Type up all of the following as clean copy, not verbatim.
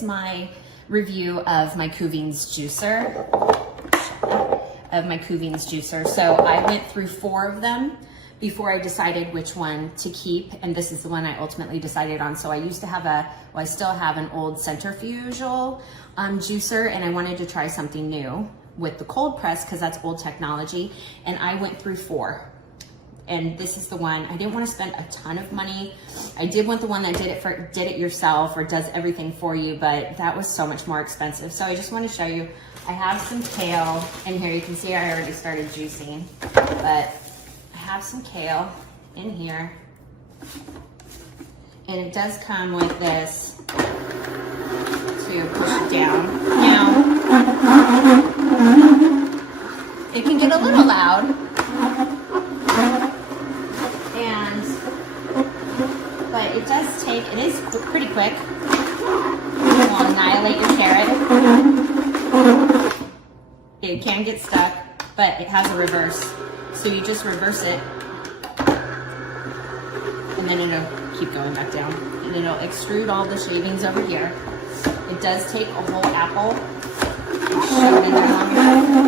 is my review of my Kuvings juicer. So I went through 4 of them before I decided which one to keep, and this is the one I ultimately decided on. So I used to have I still have an old centrifugal juicer, and I wanted to try something new with the cold press because that's old technology, and I went through 4. And this is the one. I didn't want to spend a ton of money. I did want the one that did it yourself or does everything for you, but that was so much more expensive. So I just want to show you. I have some kale in here. You can see I already started juicing, but I have some kale in here. And it does come with this to push it down. Now, it can get a little loud. But it does take, it is pretty quick. It will annihilate your carrot. It can get stuck, but it has a reverse. So you just reverse it, and then it'll keep going back down. And it'll extrude all the shavings over here. It does take a whole apple. Shove it in there long enough.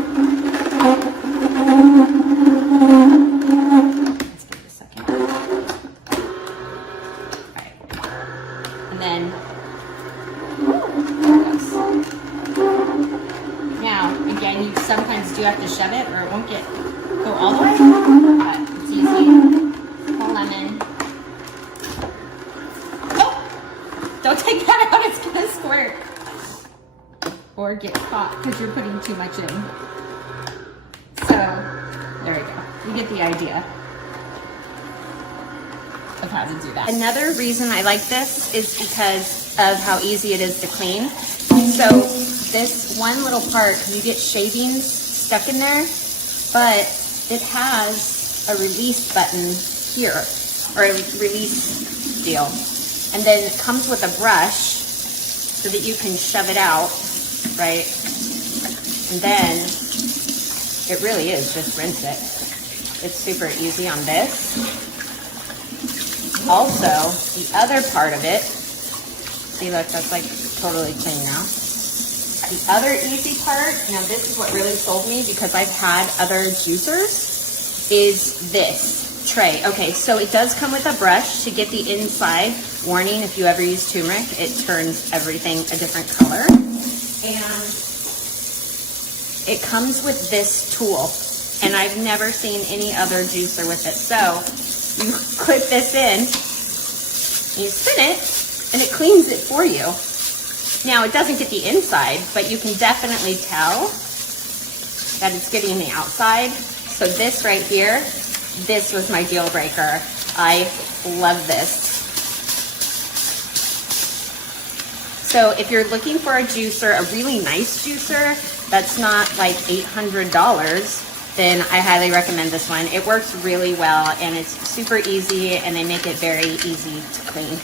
Sometimes you have to shove it or it won't go all the way, but it's easy. Whole lemon. Oh! Don't take that out, it's gonna squirt. Or get caught because you're putting too much in. So, there we go. You get the idea of how to do that. Another reason I like this is because of how easy it is to clean. So, this one little part, you get shavings stuck in there, but it has a release button here, or a release deal. And then it comes with a brush so that you can shove it out, right? And then it really is just rinse it. It's super easy on this. Also, the other part of it, see, look, that's like totally clean now. The other easy part, now this is what really sold me because I've had other juicers, is this tray. Okay, so it does come with a brush to get the inside. Warning, if you ever use turmeric, it turns everything a different color. And it comes with this tool, and I've never seen any other juicer with it. So you clip this in, you spin it, and it cleans it for you. Now, it doesn't get the inside, but you can definitely tell that it's getting the outside. So this right here, this was my deal breaker. I love this. So if you're looking for a juicer, a really nice juicer, that's not like $800, then I highly recommend this one. It works really well, and it's super easy, and they make it very easy to clean.